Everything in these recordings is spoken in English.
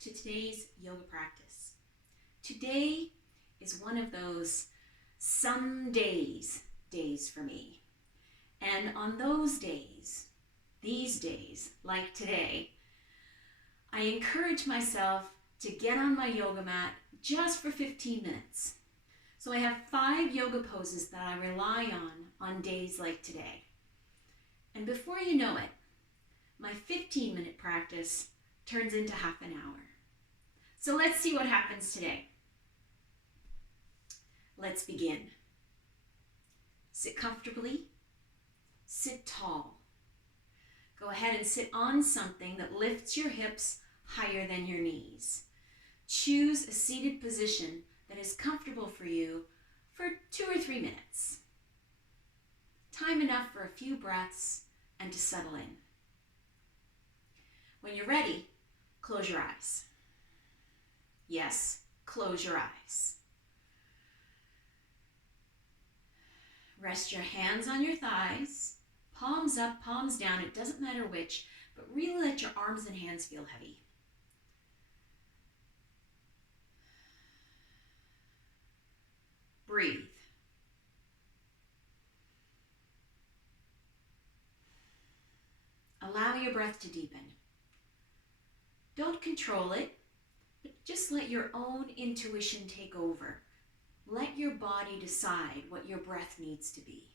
to today's yoga practice. Today is one of those some days for me. And on those days, these days, like today, I encourage myself to get on my yoga mat just for 15 minutes. So I have 5 yoga poses that I rely on days like today. And before you know it, my 15-minute practice turns into half an hour. So let's see what happens today. Let's begin. Sit comfortably, sit tall. Go ahead and sit on something that lifts your hips higher than your knees. Choose a seated position that is comfortable for you for 2 or 3 minutes. Time enough for a few breaths and to settle in. When you're ready, close your eyes. Yes, close your eyes. Rest your hands on your thighs, palms up, palms down, it doesn't matter which, but really let your arms and hands feel heavy. Breathe. Allow your breath to deepen. Don't control it, but just let your own intuition take over. Let your body decide what your breath needs to be.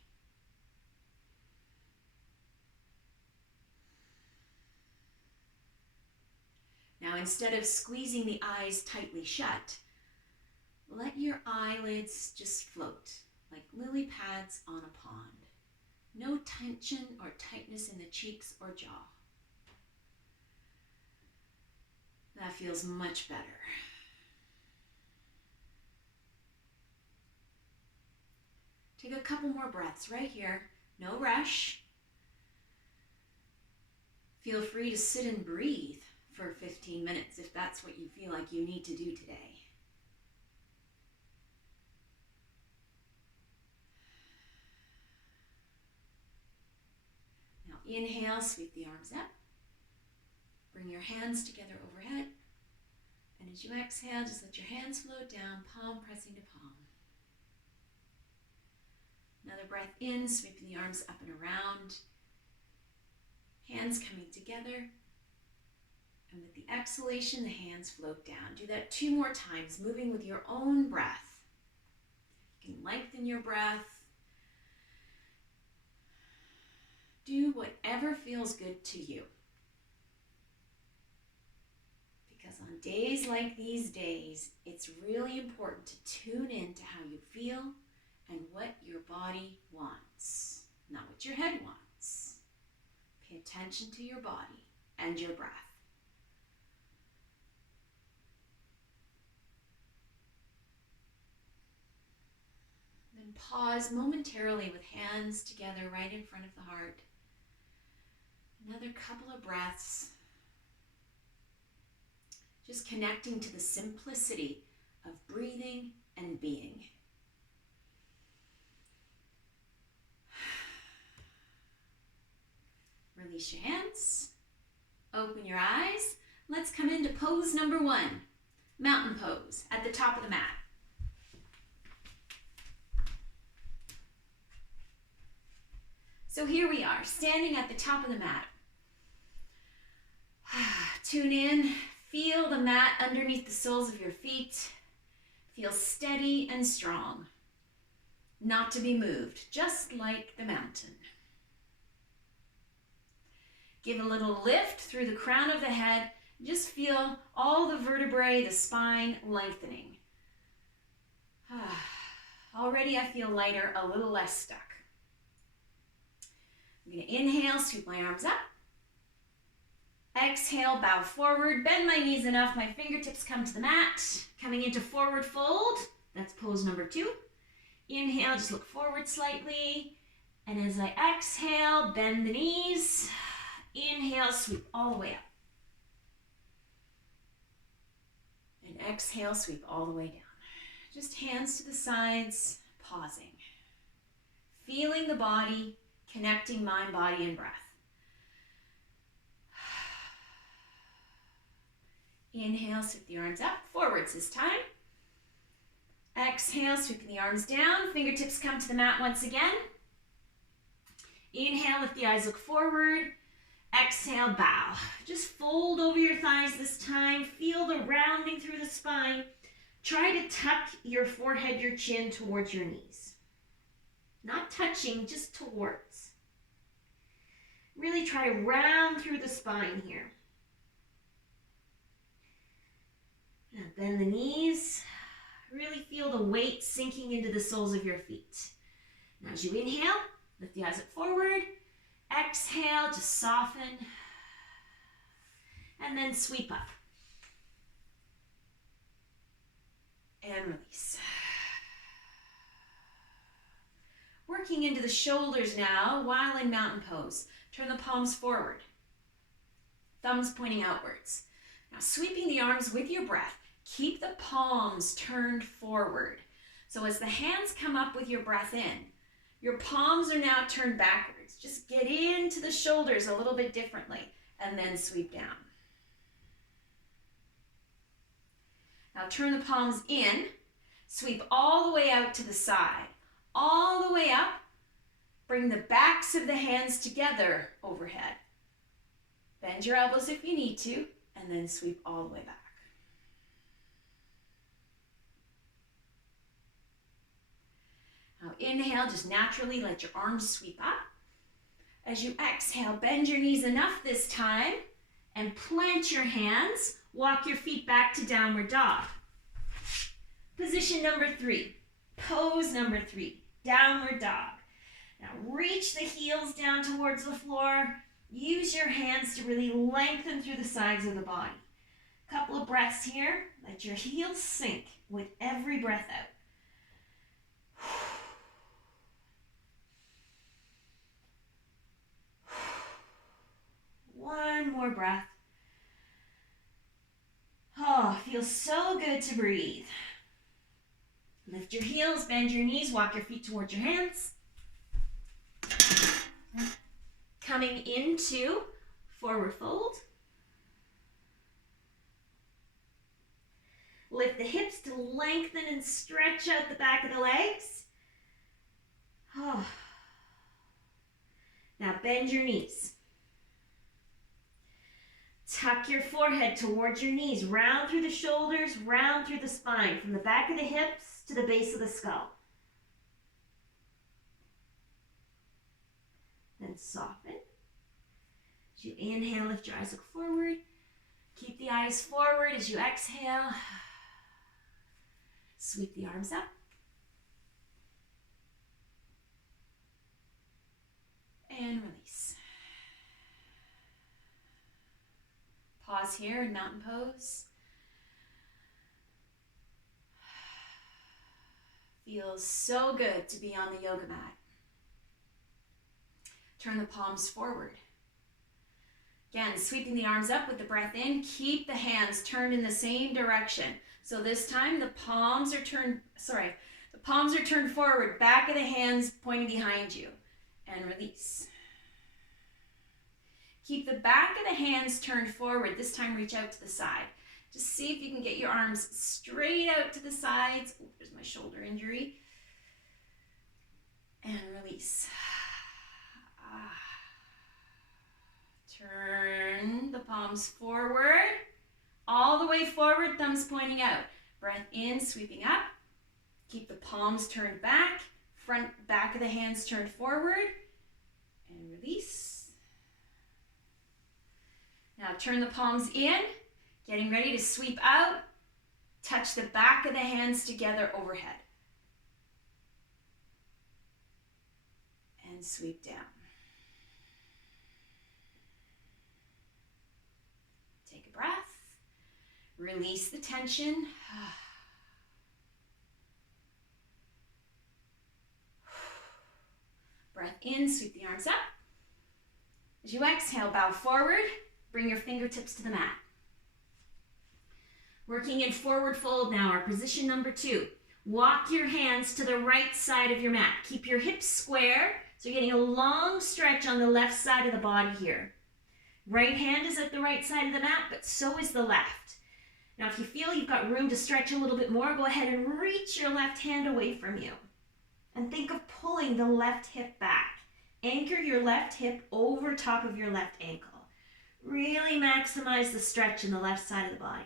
Now, instead of squeezing the eyes tightly shut, let your eyelids just float like lily pads on a pond. No tension or tightness in the cheeks or jaw. That feels much better. Take a couple more breaths right here. No rush. Feel free to sit and breathe for 15 minutes if that's what you feel like you need to do today. Now inhale, sweep the arms up. Bring your hands together overhead. And as you exhale, just let your hands float down, palm pressing to palm. Another breath in, sweeping the arms up and around. Hands coming together. And with the exhalation, the hands float down. Do that 2 more times, moving with your own breath. You can lengthen your breath. Do whatever feels good to you. Because on days like these days, it's really important to tune in to how you feel and what your body wants, not what your head wants. Pay attention to your body and your breath. Then pause momentarily with hands together right in front of the heart. Another couple of breaths. Just connecting to the simplicity of breathing and being. Release your hands. Open your eyes. Let's come into pose number 1, mountain pose at the top of the mat. So here we are, standing at the top of the mat. Tune in, feel the mat underneath the soles of your feet. Feel steady and strong, not to be moved, just like the mountain. Give a little lift through the crown of the head. Just feel all the vertebrae, the spine lengthening. Already I feel lighter, a little less stuck. I'm going to inhale, sweep my arms up. Exhale, bow forward, bend my knees enough, my fingertips come to the mat. Coming into forward fold, that's pose number 2. Inhale, just look forward slightly. And as I exhale, bend the knees. Inhale, sweep all the way up. And exhale, sweep all the way down. Just hands to the sides, pausing. Feeling the body, connecting mind, body, and breath. Inhale, sweep the arms up, forwards this time. Exhale, sweeping the arms down, fingertips come to the mat once again. Inhale, lift the eyes, look forward. Exhale, bow. Just fold over your thighs this time. Feel the rounding through the spine. Try to tuck your forehead, your chin towards your knees. Not touching, just towards. Really try to round through the spine here. Now bend the knees. Really feel the weight sinking into the soles of your feet. Now as you inhale, lift the eyes up forward. Exhale, just soften. And then sweep up. And release. Working into the shoulders now while in mountain pose. Turn the palms forward. Thumbs pointing outwards. Now sweeping the arms with your breath. Keep the palms turned forward. So as the hands come up with your breath in, your palms are now turned backwards. Just get into the shoulders a little bit differently and then sweep down. Now turn the palms in, sweep all the way out to the side, all the way up. Bring the backs of the hands together overhead. Bend your elbows if you need to, and then sweep all the way back. Now inhale, just naturally let your arms sweep up. As you exhale, bend your knees enough this time and plant your hands. Walk your feet back to downward dog. Position number 3, pose number 3, downward dog. Now reach the heels down towards the floor. Use your hands to really lengthen through the sides of the body. Couple of breaths here. Let your heels sink with every breath out. One more breath. Oh, feels so good to breathe. Lift your heels, bend your knees, walk your feet towards your hands. Coming into forward fold. Lift the hips to lengthen and stretch out the back of the legs. Oh. Now bend your knees. Tuck your forehead towards your knees. Round through the shoulders, round through the spine, from the back of the hips to the base of the skull. Then soften. As you inhale, lift your eyes, look forward. Keep the eyes forward as you exhale. Sweep the arms up. And release. Pause here in mountain pose. Feels so good to be on the yoga mat. Turn the palms forward. Again, sweeping the arms up with the breath in. Keep the hands turned in the same direction. So this time the palms are turned forward, back of the hands pointing behind you. And release. Keep the back of the hands turned forward. This time reach out to the side. Just see if you can get your arms straight out to the sides. Oh, there's my shoulder injury. And release. Turn the palms forward. All the way forward, thumbs pointing out. Breath in, sweeping up. Keep the palms turned back. Back of the hands turned forward. And release. Now turn the palms in, getting ready to sweep out. Touch the back of the hands together overhead. And sweep down. Take a breath. Release the tension. Breath in, sweep the arms up. As you exhale, bow forward. Bring your fingertips to the mat. Working in forward fold now, our position number 2. Walk your hands to the right side of your mat. Keep your hips square, so you're getting a long stretch on the left side of the body here. Right hand is at the right side of the mat, but so is the left. Now, if you feel you've got room to stretch a little bit more, go ahead and reach your left hand away from you. And think of pulling the left hip back. Anchor your left hip over top of your left ankle. Really maximize the stretch in the left side of the body.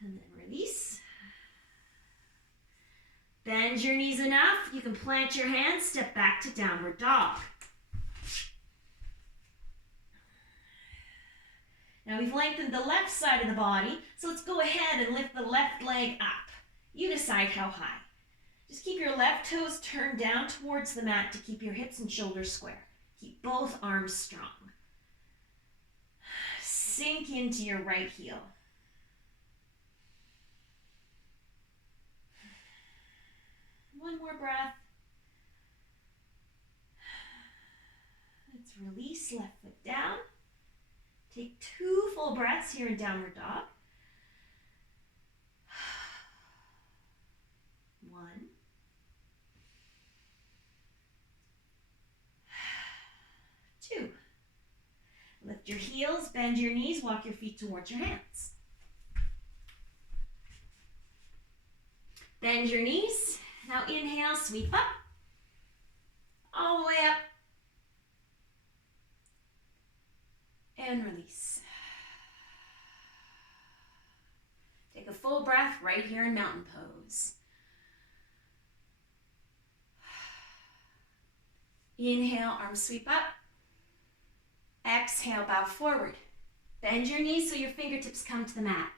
And then release. Bend your knees enough. You can plant your hands, step back to downward dog. Now we've lengthened the left side of the body, so let's go ahead and lift the left leg up. You decide how high. Just keep your left toes turned down towards the mat to keep your hips and shoulders square. Keep both arms strong. Sink into your right heel. One more breath. Let's release, left foot down. Take 2 full breaths here in downward dog. 1. 2. Lift your heels, bend your knees, walk your feet towards your hands. Bend your knees. Now inhale, sweep up. All the way up. And release. Take a full breath right here in mountain pose. Inhale, arms sweep up. Exhale, bow forward. Bend your knees so your fingertips come to the mat.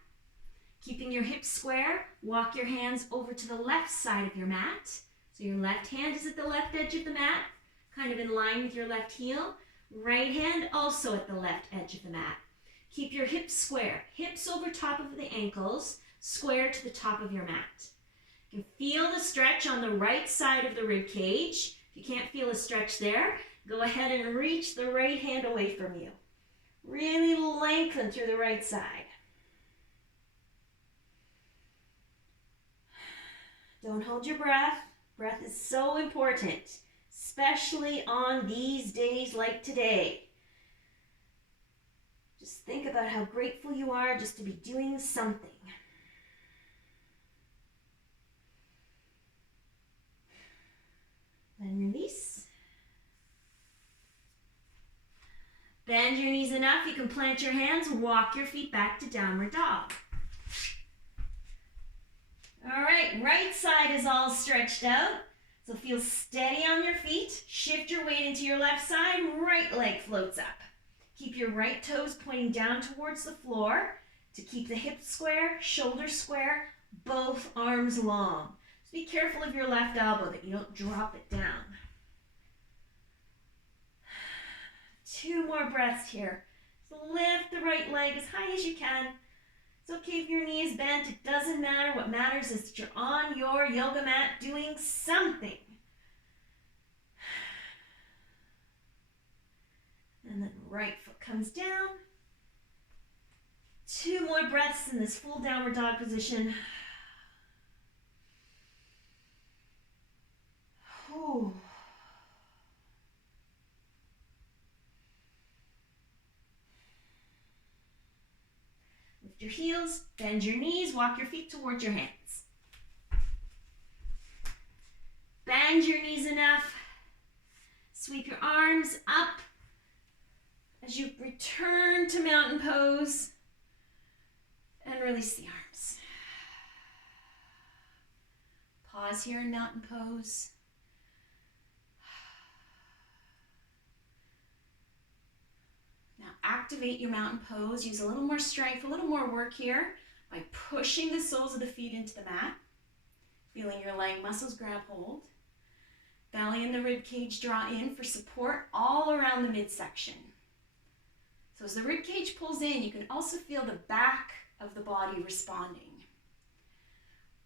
Keeping your hips square, walk your hands over to the left side of your mat. So your left hand is at the left edge of the mat, kind of in line with your left heel. Right hand also at the left edge of the mat. Keep your hips square, hips over top of the ankles, square to the top of your mat. You can feel the stretch on the right side of the rib cage. If you can't feel a stretch there, go ahead and reach the right hand away from you. Really lengthen through the right side. Don't hold your breath. Breath is so important, especially on these days like today. Just think about how grateful you are just to be doing something. Then release. Bend your knees enough, you can plant your hands, walk your feet back to downward dog. All right side is all stretched out. So feel steady on your feet. Shift your weight into your left side, right leg floats up. Keep your right toes pointing down towards the floor to keep the hips square, shoulders square, both arms long. Just be careful of your left elbow that you don't drop it down. 2 more breaths here. So lift the right leg as high as you can. It's okay if your knee is bent. It doesn't matter. What matters is that you're on your yoga mat doing something. And then right foot comes down. 2 more breaths in this full downward dog position. Ooh. Lift your heels, bend your knees, walk your feet towards your hands. Bend your knees enough. Sweep your arms up as you return to mountain pose and release the arms. Pause here in mountain pose. Now activate your mountain pose. Use a little more strength, a little more work here by pushing the soles of the feet into the mat. Feeling your leg muscles grab hold. Belly and the rib cage draw in for support all around the midsection. So as the rib cage pulls in, you can also feel the back of the body responding.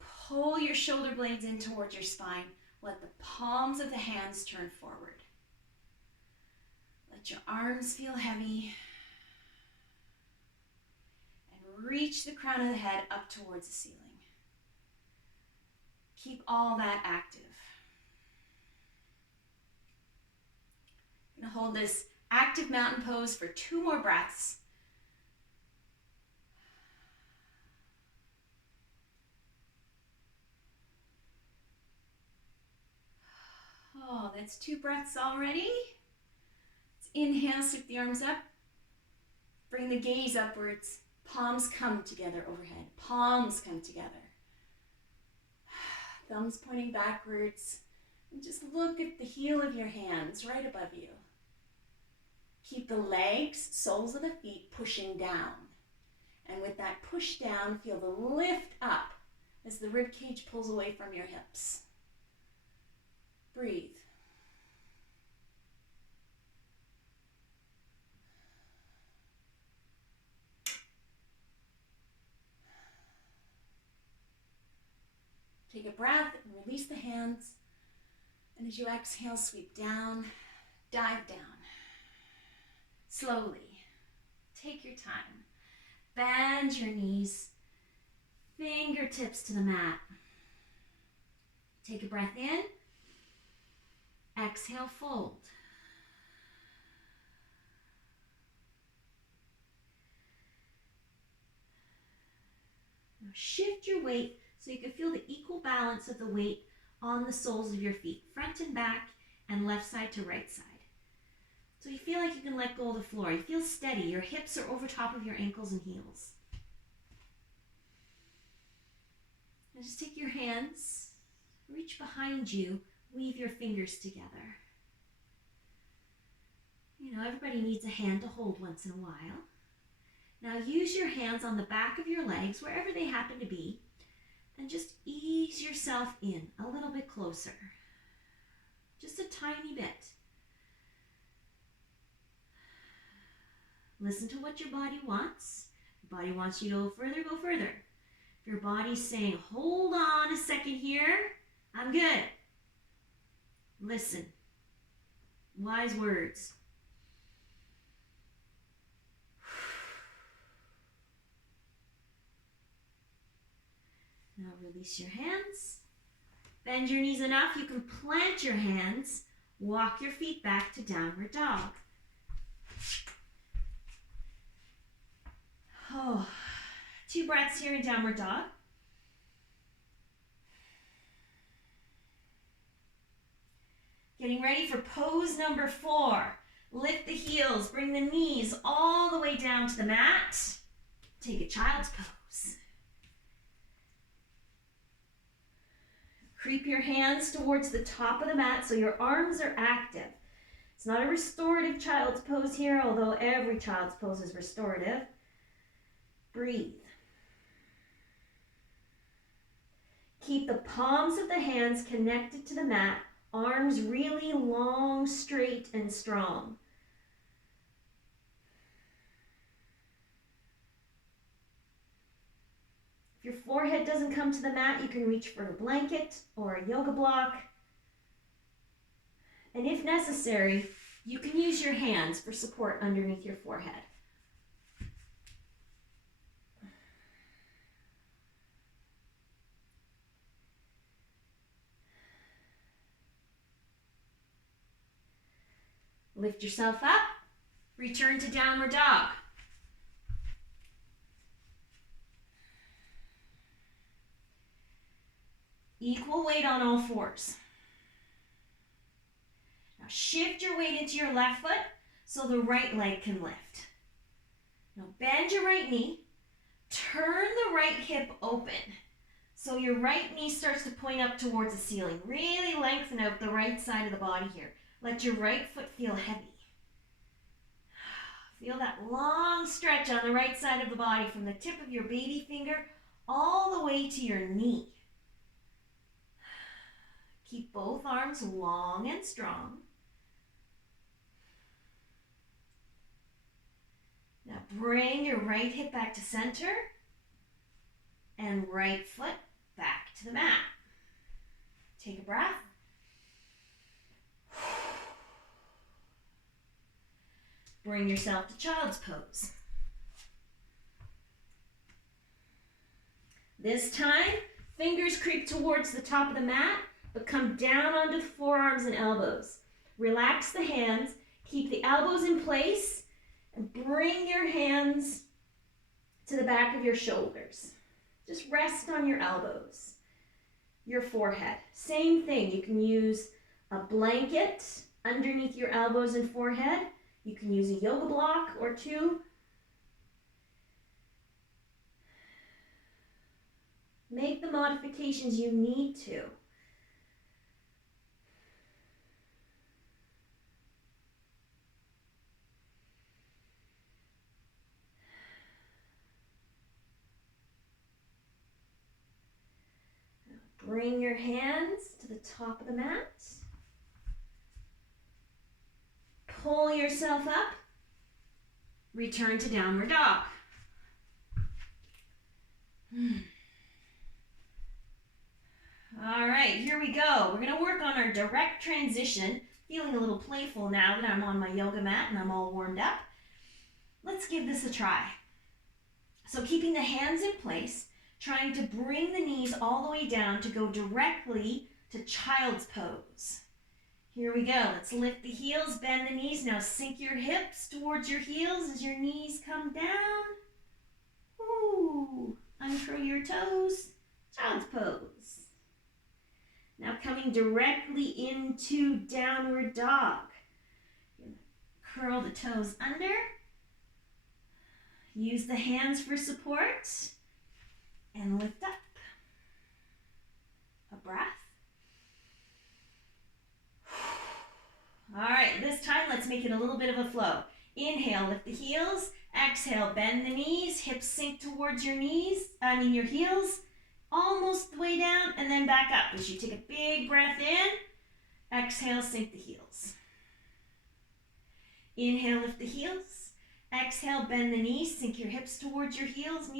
Pull your shoulder blades in towards your spine. Let the palms of the hands turn forward. Let your arms feel heavy. And reach the crown of the head up towards the ceiling. Keep all that active. I'm going to hold this active mountain pose for 2 more breaths. Oh, that's 2 breaths already. Let's inhale, sweep the arms up. Bring the gaze upwards. Palms come together overhead. Palms come together. Thumbs pointing backwards. And just look at the heel of your hands right above you. Keep the legs, soles of the feet pushing down. And with that push down, feel the lift up as the rib cage pulls away from your hips. Breathe. Take a breath and release the hands. And as you exhale, sweep down, dive down. Slowly. Take your time. Bend your knees. Fingertips to the mat. Take a breath in. Exhale, fold. Now shift your weight so you can feel the equal balance of the weight on the soles of your feet, front and back, and left side to right side. So you feel like you can let go of the floor. You feel steady. Your hips are over top of your ankles and heels. And just take your hands, reach behind you, weave your fingers together. You know, everybody needs a hand to hold once in a while. Now use your hands on the back of your legs, wherever they happen to be, and just ease yourself in a little bit closer. Just a tiny bit. Listen to what your body wants. If your body wants you to go further, go further. If your body's saying, hold on a second here, I'm good. Listen. Wise words. Now release your hands. Bend your knees enough. You can plant your hands. Walk your feet back to downward dog. Oh, 2 breaths here in downward dog. Getting ready for pose number 4. Lift the heels, bring the knees all the way down to the mat. Take a child's pose. Creep your hands towards the top of the mat so your arms are active. It's not a restorative child's pose here, although every child's pose is restorative. Breathe. Keep the palms of the hands connected to the mat, arms really long, straight, and strong. If your forehead doesn't come to the mat, you can reach for a blanket or a yoga block. And if necessary, you can use your hands for support underneath your forehead. Lift yourself up, return to downward dog. Equal weight on all fours. Now shift your weight into your left foot so the right leg can lift. Now bend your right knee, turn the right hip open so your right knee starts to point up towards the ceiling. Really lengthen out the right side of the body here. Let your right foot feel heavy. Feel that long stretch on the right side of the body from the tip of your baby finger all the way to your knee. Keep both arms long and strong. Now bring your right hip back to center and right foot back to the mat. Take a breath. Bring yourself to child's pose. This time, fingers creep towards the top of the mat, but come down onto the forearms and elbows. Relax the hands, keep the elbows in place, and bring your hands to the back of your shoulders. Just rest on your elbows, your forehead. Same thing, you can use a blanket underneath your elbows and forehead. You can use a yoga block or two. Make the modifications you need to. Bring your hands to the top of the mat. Pull yourself up. Return to downward dog. All right, here we go. We're going to work on our direct transition. Feeling a little playful now that I'm on my yoga mat and I'm all warmed up. Let's give this a try. So keeping the hands in place, trying to bring the knees all the way down to go directly to child's pose. Here we go. Let's lift the heels, bend the knees. Now sink your hips towards your heels as your knees come down. Ooh, uncurl your toes, child's pose. Now coming directly into downward dog. Curl the toes under. Use the hands for support. And lift up. A breath. All right, this time let's make it a little bit of a flow. Inhale, lift the heels. Exhale, bend the knees. Hips sink towards your your heels. Almost the way down, and then back up. As you take a big breath in, exhale, sink the heels. Inhale, lift the heels. Exhale, bend the knees, sink your hips towards your heels.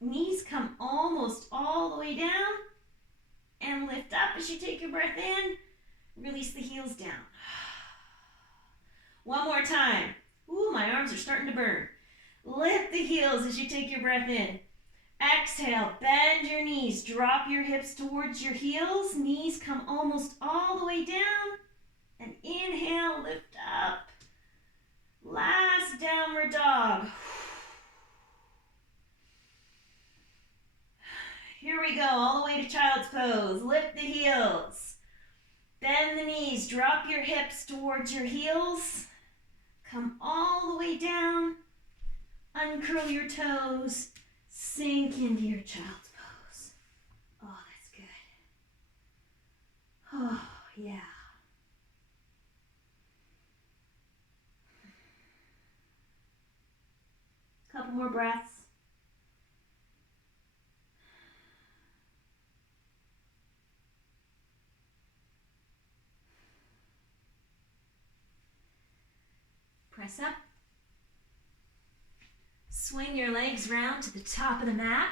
Knees come almost all the way down, and lift up as you take your breath in. Release the heels down. One more time. Ooh, my arms are starting to burn. Lift the heels as you take your breath in. Exhale, bend your knees, drop your hips towards your heels, knees come almost all the way down, and inhale, lift up. Last downward dog. Here we go, all the way to child's pose. Lift the heels, bend the knees, drop your hips towards your heels, come all the way down, uncurl your toes, sink into your child's pose. Oh, that's good. Oh, yeah. Couple more breaths. Press up. Swing your legs round to the top of the mat.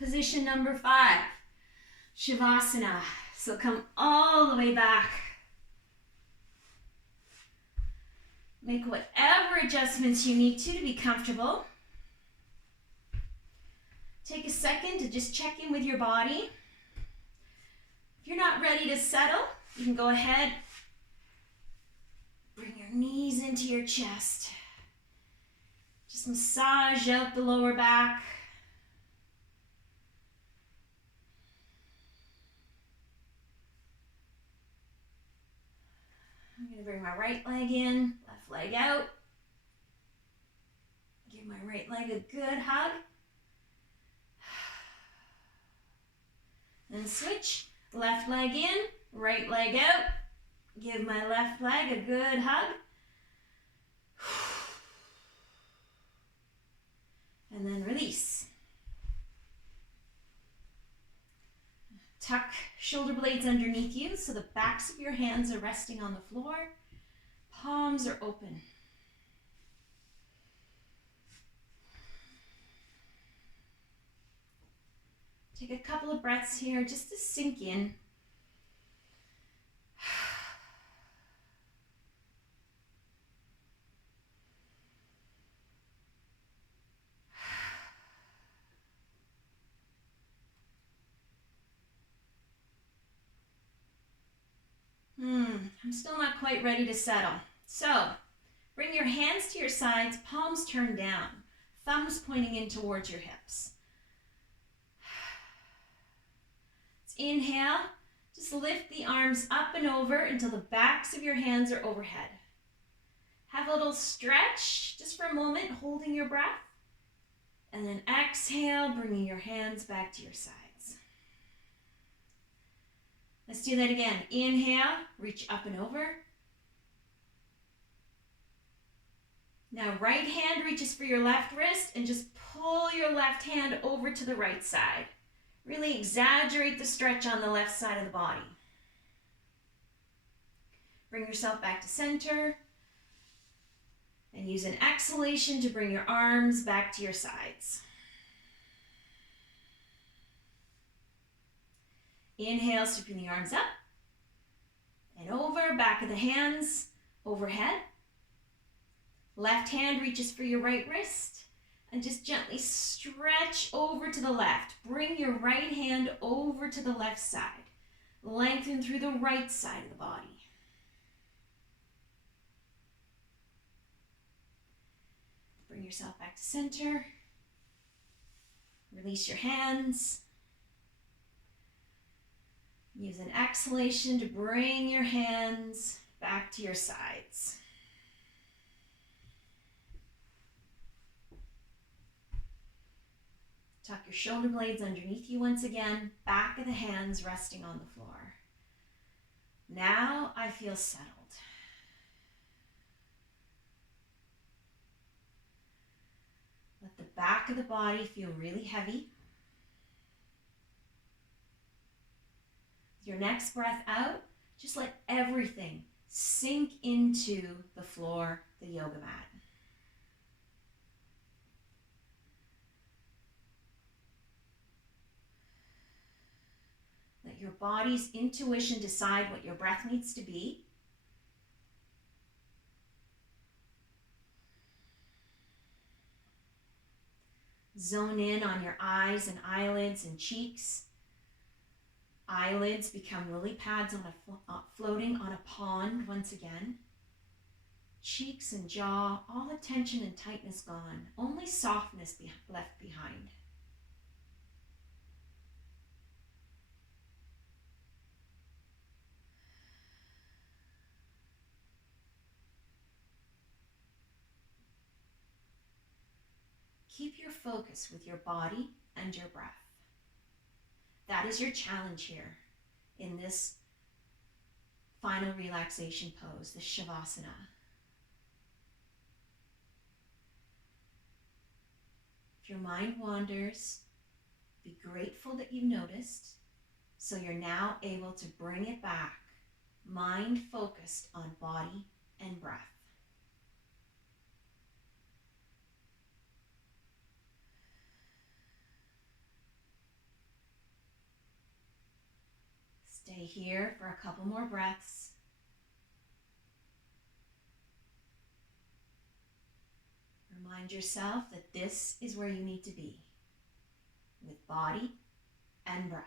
Position number 5, Shavasana. So come all the way back. Make whatever adjustments you need to be comfortable. Take a second to just check in with your body. If you're not ready to settle, you can go ahead. Bring your knees into your chest. Just massage out the lower back. I'm going to bring my right leg in, left leg out. Give my right leg a good hug. Then switch, left leg in, right leg out. Give my left leg a good hug. And then release. Tuck shoulder blades underneath you so the backs of your hands are resting on the floor. Palms are open. Take a couple of breaths here just to sink in. I'm still not quite ready to settle. So, bring your hands to your sides, palms turned down, thumbs pointing in towards your hips. Inhale, just lift the arms up and over until the backs of your hands are overhead. Have a little stretch just for a moment, holding your breath. And then exhale, bringing your hands back to your sides. Let's do that again. Inhale, reach up and over. Now right hand reaches for your left wrist and just pull your left hand over to the right side. Really exaggerate the stretch on the left side of the body. Bring yourself back to center. And use an exhalation to bring your arms back to your sides. Inhale, sweeping the arms up and over, back of the hands overhead. Left hand reaches for your right wrist and just gently stretch over to the left. Bring your right hand over to the left side. Lengthen through the right side of the body. Bring yourself back to center. Release your hands. Use an exhalation to bring your hands back to your sides. Tuck your shoulder blades underneath you once again, back of the hands resting on the floor. Now I feel settled. Let the back of the body feel really heavy. With your next breath out, just let everything sink into the floor, the yoga mat. Let your body's intuition decide what your breath needs to be. Zone in on your eyes and eyelids and cheeks. Eyelids become lily pads on floating on a pond once again. Cheeks and jaw, all the tension and tightness gone. Only softness left behind. Keep your focus with your body and your breath. That is your challenge here in this final relaxation pose, the Shavasana. If your mind wanders, be grateful that you noticed, so you're now able to bring it back, mind focused on body and breath. Stay here for a couple more breaths. Remind yourself that this is where you need to be, with body and breath.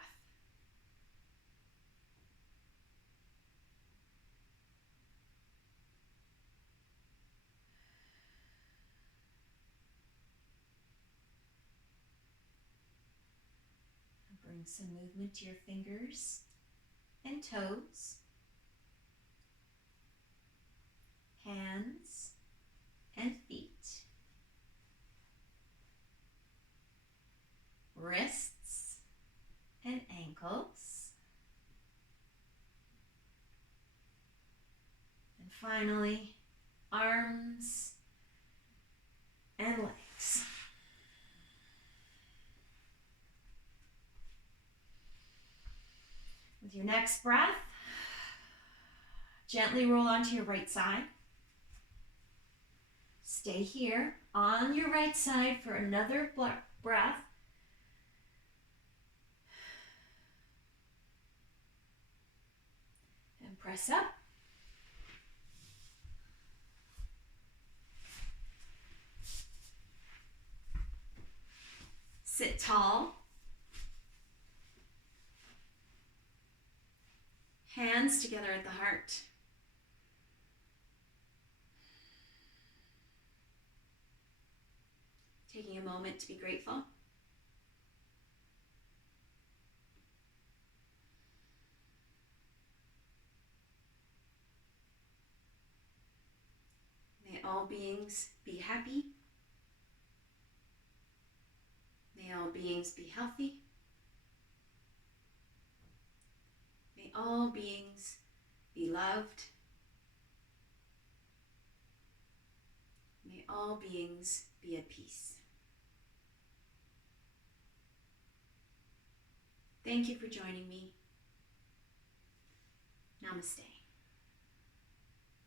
Bring some movement to your fingers and toes, hands and feet, wrists and ankles, and finally arms and legs. With your next breath, gently roll onto your right side. Stay here on your right side for another breath. And press up. Sit tall. Hands together at the heart. Taking a moment to be grateful. May all beings be happy. May all beings be healthy. May all beings be loved. May all beings be at peace. Thank you for joining me. Namaste.